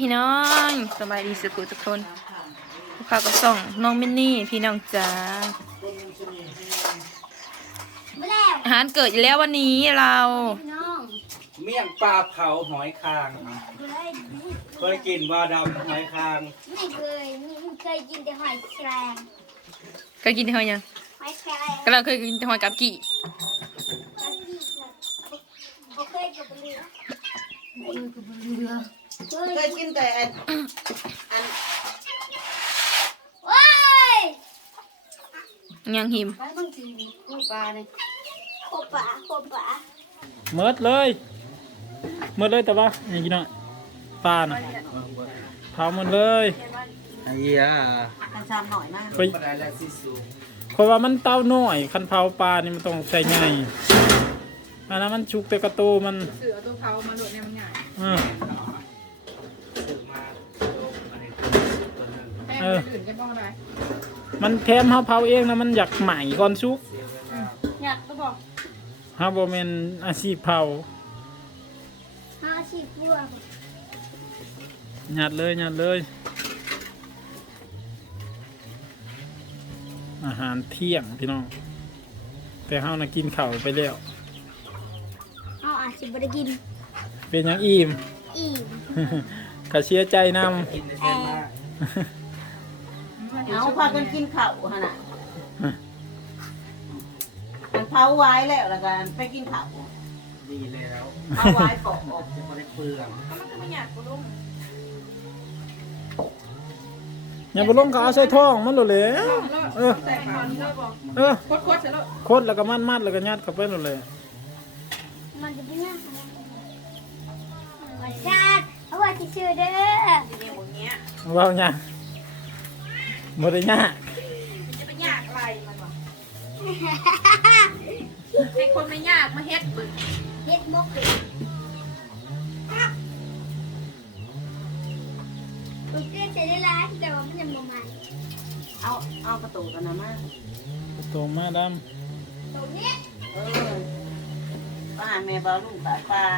พี่น้องสบายดีสุขุทุกคนพวกเขาก็ส่งน้องมินนี่พี่น้องจ๋ามาแล้วอาหารเกิดอีกแล้ววันนี้เราพี่น้องเมี่ยงปลาเผาหอยคางเคยเคยกินว่าดำหอยคาง ไม่เคยไม่เคยกินแต่หอยแครงเคยกินหอยยังหอยแครงก็เราเคยกินหอยกับกี่แล้วพี่เขาเคยกับเรือ เคยเคยกินแต่อันอันว้ายยังหิมไปบางทีคู่ปลาเลยโคปลาโคปลาเมิดเลยเมิดเลยแต่ว่าอย่างนี้หน่อยปลาน่ะเผาหมดเลยไอ้ยาอันชามหน่อยมากไปปลาแล้วสิสูเพราะว่ามันเต้าน้อย คันเผาปลานี่มันต้องใส่ใหญ่อันนั้นมันชุกแต่กระตูมันเสือตัวเผามาโดดเนี่ยมันใหญ่ อืม ซื้อมาโดมอันนี้ตัวหนึง แป้ง เออ อื่นจะบ้องอะไรมันแถมเฮาเผาเองนะมันอยากใหม่ก่อนชุกเสียเวลาอยากก็บอกเฮาบ่แม่นอาชีพเผาห้าสิบบัวหยัดเลยหยัดเลย อาหารเที่ยงพี่น้อง แต่เฮานะกินข้าวไปแล้ว เอาอาจจะไม่ได้กินเป็นหยังอิ่มอีกก็เสียใจนำ กินได้แค่มากเอาพากันกินข้าวขนาดมันเผาไว้แล้วแล้วกันไปกินข้าวดีแล้วเผาไว้ปอกออกจะไม่ได้เปลืองก็มันก็ไม่อยากกูลุ่มอย่าไปลงก็เอาใส่ท้องมันโลดแหล้วเออแต่ก่อนก็บอกเออโคตรๆเสร็จแล้วโคตรแล้วก็มัดมัดแล้วก็ยัดเข้าไปโลดเลย มันจะเป็นยังไงวันชาติเอาไว้ที่ชื่อเด้อเว้าหยัง บ่ได้ยากมันจะไปยากอะไรมันวะให้คนไม่ยากมาเฮ็ดบึกเฮ็ดมกเลยมันเกิดจะได้ร้ายแต่ว่ามันยังบ่มาเอาเอาประตูกันนะมาตัวมาดตรงนี้เออป้าแม่บาลูกปลาปลาำ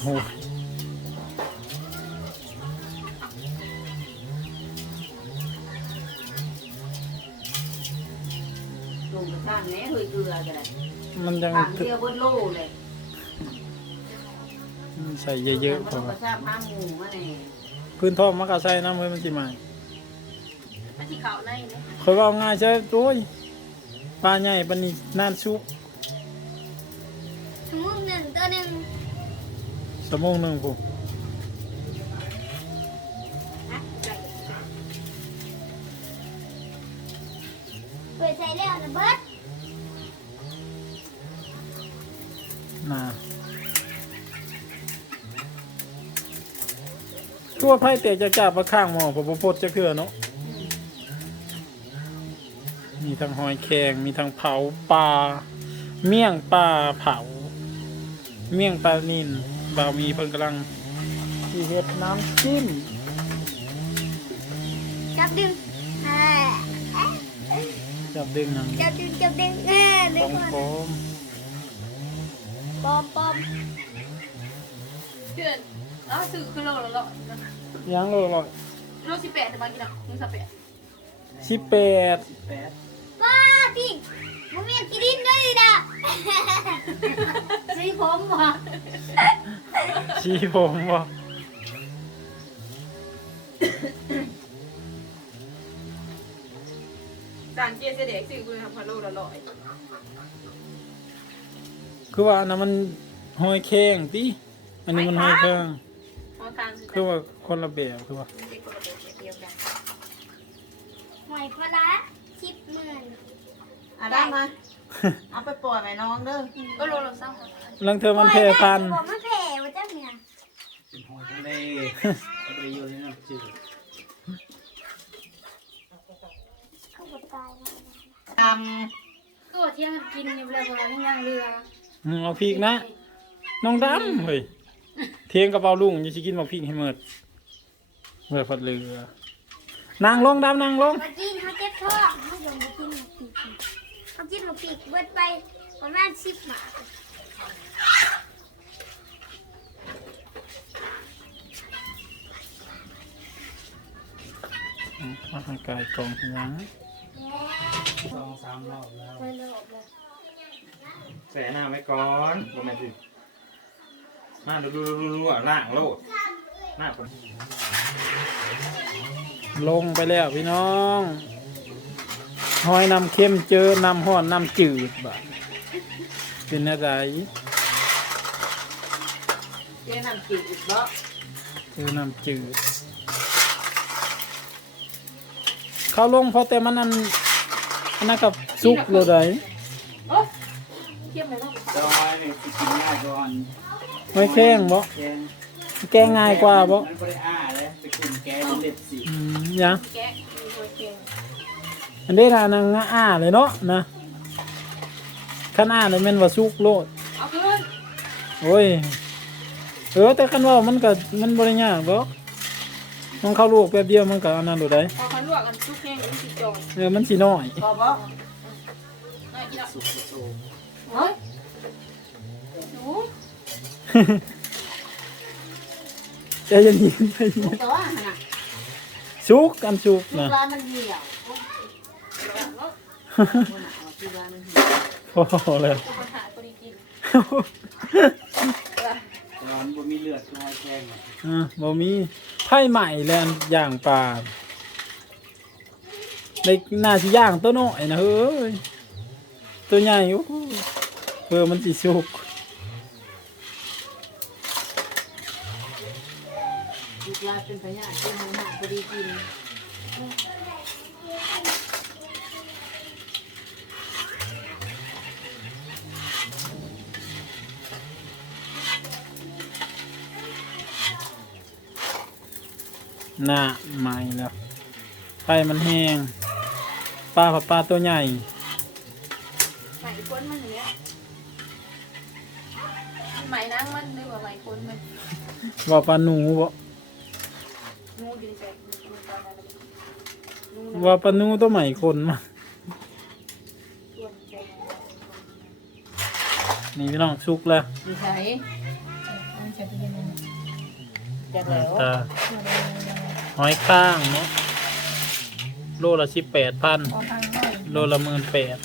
โอ้ย งกระช่างแหน่เฮยเกลือกันเลยมันยังข้างเดียวบนโลเลยใส่เยอะๆพลุองกระช่างห้าหมูมาเนี่ยพื้นท้องมันก็ใส่น้ำเฮ้ยมันสิใหม่มันที่เขาในเนี่ยคอยเว่าง่ายใช่โอ้ยปลาใหญ่ปานนี้นานชุกสมุนหนึ่งตัวหนึ่งชั่วโมงหนึงพุ่น เปิดใส่แล้วนะเบิดน่ะตัวไผ่เตะจะจับมาข้างหม้อบ่บ่พดจะเคือเนาะมีทั้งหอยแครงมีทั้งเผาปลาเมี่ยงปลาเผา เมี่ยงปลานินบ่าวมีเพิ่นกำลังที่เฮ็ดน้ำจิ้มจับดึงอ่า จับดึงหนังจับดึงจับดึงเออขดึองงก่อนผมปอมปอมเพื่อนแล้วสื่อคือโลละร้อยยังโลละโลสิบแปดแต่บางทีนะมึงสิบแปดสิบแปดแปดป้าพี่ผมอยากกินดินด้วยดินะสีผมว่ะชีผมบ่ จานเกียร์เสด็จสื่อคือทำพะโลละร้อยคือว่าอันนั้นมันหอยแครงติอันนี้มันหอยแครงมองทางคือว่าคนละแบบคือว่าเด็กคนละแบบเดียวกันหอยปลาร้าชิปหมื่นอะได้มาเอาไปปล่อยไปน้องเด้อก็โลละสามลังเธอมันแพร่พันธุ์บอกมันแผ่ว่าเจ้าเนี่ย เป็นหอยทะเลเอาไปโยนในน้ำจืด ก็เที่ยงกินอยู่แล้วบ่ยังนั่งเรือเอาพริกนะ น้องดำเฮ้ยเทียงกับเบาลุงอยังสิกินบักพริกให้หมดเมื่อฝัดเรือนางลงดำนางลงกินเขาเจ็บท้องเขายอมมากินมเขากินหมกปีกเบิดไปประมาณสิบหมามาทางกายกองหัว สองสามรอบแล้วไปเลิกเลยแสหน้าไว้ก่อนบ่แม่นสิมาดูดูดูดูอะล่างโลดหน้าคนลงไปแล้วพี่น้องหอยน้ำเค็มเจอน้ำห้อนน้ำจืดบาดเป็นอะไรเจ๊น้ำจืดอีกบ่เจอน้ำจืด เขาลงเพราะแต่มันอัน อันนั้นกับซุกเลยได้เทียมเลยเนาะจอยนี่สิกินง่ายก่อนหอยแข้งบ่แกงแกงง่ายกว่าบ่มันบ่ได้อ้าเลยไปกินแกงมันเด็ดสิอืมหยัง แกะมีหัวเทียมอันนี้ทานังอ้าเลยเนาะนะขันอ้าเลยแมันว่าซุกโลดเอาขึ้นโอ้ยเออแต่คันว่ามันก็มันบริยากบ่ มันเข้าลูกแป๊บเดียวมันก็อันนั้นโดดได้พอเขาลวกกันทุกแห้งกันสิจอยเออมันสิน้อยพอบ่น่ากินอะสุกโซเฮ้ยดูใจเย็นๆไปแต่ว่าหั่นน่ะซุกอันซุกลูนะกร้านมันเหี่ยวลูกร้านมันเหี่ยวโอ้โหเลยตัวปัญหาตัวนี้กินร้ อนบ่มีเลือดตัวแกงอะอ่าบ่มีไผ่ใหม่แล้วอันย่างปลาในหน้าสิย่างตัวน้อยนะเฮ้ยตัวใหญ่โอ้โหเพื่อมันสิสุกลูกร้านเป็นพญาเป็นหางพอดีกิน หน้าใหม่แล้วไผ่มันแห้งปลาผัดปลาตัวใหญ่ไหมคนมันอย่างเงี้ยไหมนั่งมันหรือว่าไหมคนมันว่าปลาหนูบ่นูดีใจนูตอนนั้นนูว่าปลาหนูตัวใหม่คนมาชวนใจนี่พี่น้องสุกแล้วดีใจจากแล้วตา หอยข้างเนาะโลละสิบแปดพันโลละหมื่นแปด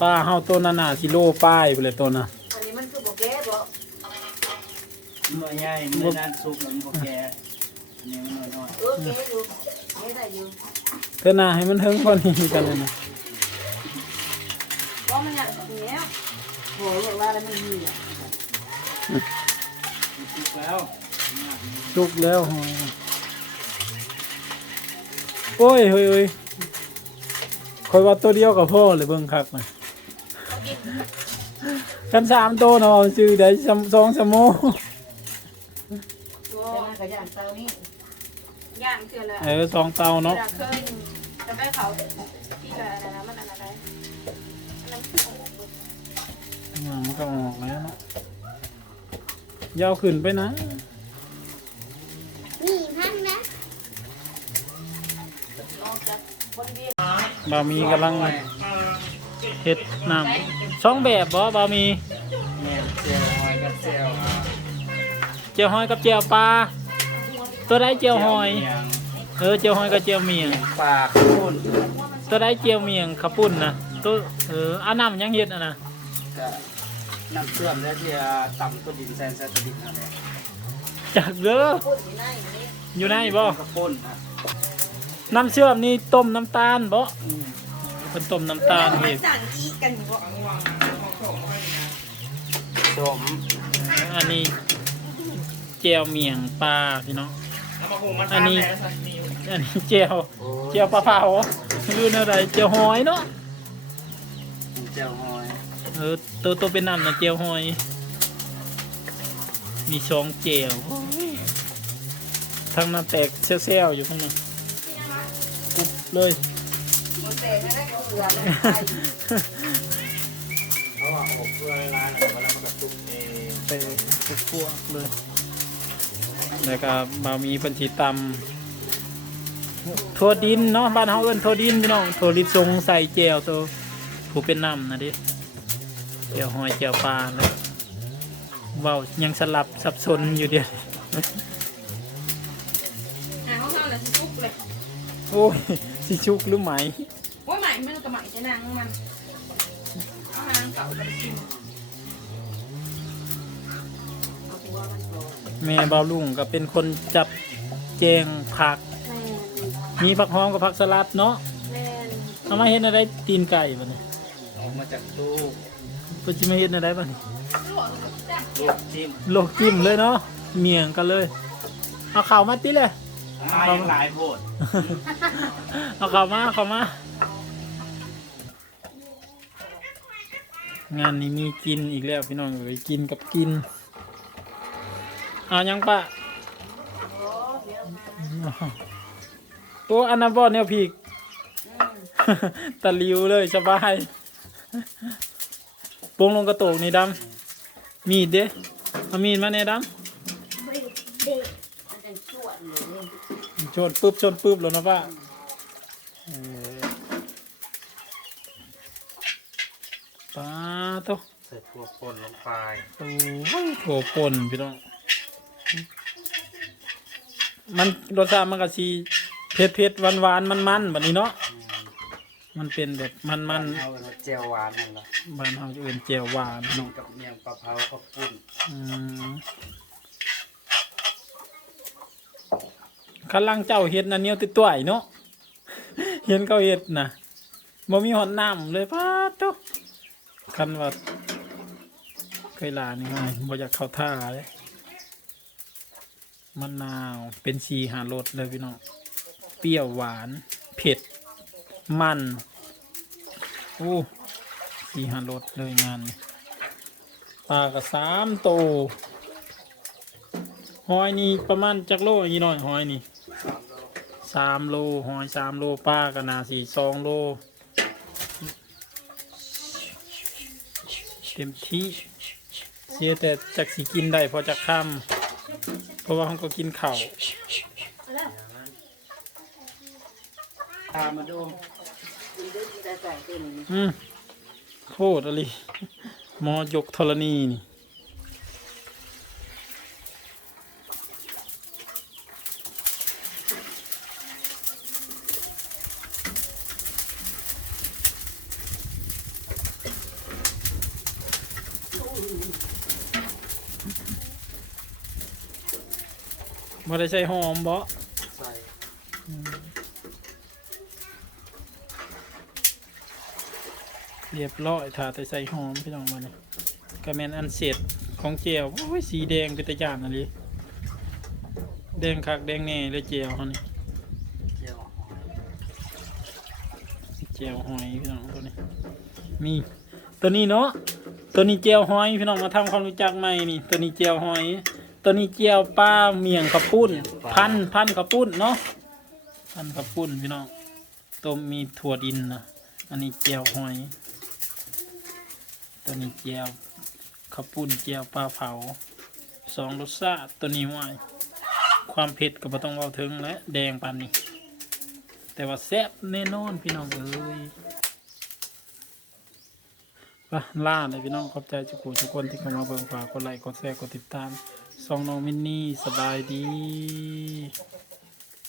ป้าเฮาตัวนานาสิโลป้ายไปเลยตัวน่ะอันนี้มันคือบอกแก้บอกหน่วยใหญ่มันด้านสุกแล้วมันบ่แกอันนี้มันน้อยเออแก้อยู่แก้ได้อยู่เธอหน้าให้มันเฮิงพอนี้กันเลยนะว่ามันอยากอย่างเงี้ยโหเรียกว่าอะไรมันมีอะๆมัน สุกแล้วสุกแล้วหอยโอ้ยเฮ้ยเฮ้ยคอยว่าตัวเดียวกับพ่อเลยเบิ่งคักนะกันสามตัวเนาะเอาซื้อได้สามสองสามโมงแต่มันก็ย่างเตานี่ย่างคืออะไรเออสองเตาเนาะเคยจะไปเขาที่อะไรนะมันอะไรอันนั้นคือของอ่ามันก็ออกแล้วเนาะ ยาวขึ้นไปนะ นี่พันนะออกจากบริเวณบามีกำลังเฮ็ดน้ำสองแบบบ่บามีแม่เจียวหอยกับเจียวอะเจียวหอยกับเจียวปลาตัวใดเจียวหอยเจีวเมีงเออเจียวหอยกับเจียวเมียงปลาข้นตัวใดเจียวเมียงข้าวปุ้นนะตัวเอออันน้ำยังเฮ็ดอะนะก็ น้ำเชื่อมแล้วที่ต่ำตัวดินแซนแซนตัวดินนั่นแหละจากเด้อพูดอยู่ในนี้อยู่ไหนบ่กระปุ้นนะน้ำเชื่อมนี่ต้มน้ำตาลบ่เพิ่นต้มน้ำตาลเฮ็ดสั่งจีกันอยู่สมอันนี้เจียวเมียงปลาพี่น้อง อันนี้ อันนี้เจียวเจียวปลาเผาหรือแนวใดเจียวหอยเนาะ เจียวหอย เออตัวตัวเป็นน้ำนะเจียวหอย มีสองเจียวทั้งน้ำแตกเซลล์ๆอยู่ข้างในกรุบเลยแต่ไม่ได้เกลือเลยเพราะว่าอบเพื่อเวลาเนี่ยเวลามันกระตุกเองแตกพวกๆเลยแล้วก็บะหมี่เพิ่นสิตำทั่วดินเนาะบ้านเฮาเอิ้นทั่วดินพี่น้องทั่วลิสงใส่เจียวตัวผู้เป็นน้ำนะเดิ เจียวหอยเจียวปลาเลยเว้ายังสลับสับสนอยู่เดียวโอ้ยสิชุกหรือไหมโอ้ยใหม่มันกับใหม่จะนางมันเอานางเก่าไปกินแม่เบาลุงก็เป็นคนจับแจงผัก มีผักหอมกับผักสลัดเนาะแม่นเอามาเห็นอะไรตีนไก่บ่นี่ออกมาจากตู้ เพิ่นสิมาเห็นอะไรบ่นี่ลูกจิ้มโลกจิ้มเลยเนาะเมียงกันเลย เอาข่าวมาติเลยมายังหลายโพดเอาข่าวมาเอาข่าวมา งานนี้มีกินอีกแล้วพี่น้องเอ้ยกินกับกินเอายังปะตัวอันนั้นบ่เนี่ยพีกตะหลิวเลยสบาย ปรุงลงกระโตกนี่ดำมีดเด้เอามีดมาเนี่ยดำเบรกเด็กชนปุ๊บชนปุ๊บแล้วนะป้าเออป้าตัวใส่ถั่วป่นลงไปโอ้ยโถปนพี่น้อง มันรสชาติมันก็สีเผ็ดเผ็ดหวานหวานมันมันๆแบบนี้เนาะ มันเป็นแบบมันมันเอาเป็นเจียวหวานนั่นแหละๆบ้านเฮาจะเอื่นเจียวหวานพี่น้องกับเมียงปลาเผาข้าวปุ้นอืมคันลังเจ้าเฮ็ดน่ะเหนียวติดตัวไอ้เนาะเห็นเขาเฮ็ดน่ะบ่มีหอนน้ำเลยป้าดโตคันว่าเคยลานี่ไงบ่อยากเข้าท่าเลยมะนาวเป็นสีหารสเลยพี่น้องเปรี้ยวหวานเผ็ด มัน โอ้สี่หารสเลยงานนี้ปลาก็สามโตวหอยนี่ประมาณจักโลอีน้อยหอยนี่สามโลหอยสามโลปลาก็น่าสี่สองโล เต็มที่เสียแต่จักสิกินได้พอจะค่ำเพราะว่าเขาก็กินเข้าตามมาดู อืมโคตรอะไรมอยกธรณีนี่บ่ได้ใส่หอมบ่ ใส่ เรียบร้อยถ้าแต่ใส่หอมพี่น้องมาเนี่ยก็แมนอันเสร็จของเจลโอ้ยสีแดงเป็นตะยานอะไรแดงคักแดงแน่เลยเจลเขานี่เจียวหอยเจลหอยพี่น้องตัวนี้มีตัวนี้เนาะตัวนี้เจลหอยพี่น้องมาทำความรู้จักใหม่นี่ ตัวนี้เจลหอย ตัวนี้เจลปลาเมียงข้าวปุ้น พันพันข้าวปุ้นเนาะพันข้าวปุ้นพี่น้องต้มมีถั่วดินนะอันนี้เจลหอย ตัวนี้เจียวข้าวปุ้นเจียวปลาเผาสองรสชาติตัวนี้ว่าความเผ็ดก็บ่ต้องเว้าถึงและแดงปานนี้ แต่ว่าแซ่บแน่นอนพี่น้องเอ้ยไปล่าเลยพี่น้องขอบใจทุกคนทุกคนที่เข้ามาเบิ่งฝากกดไลค์กดแชร์กดติดตามซองน้องมินนี่สบายดี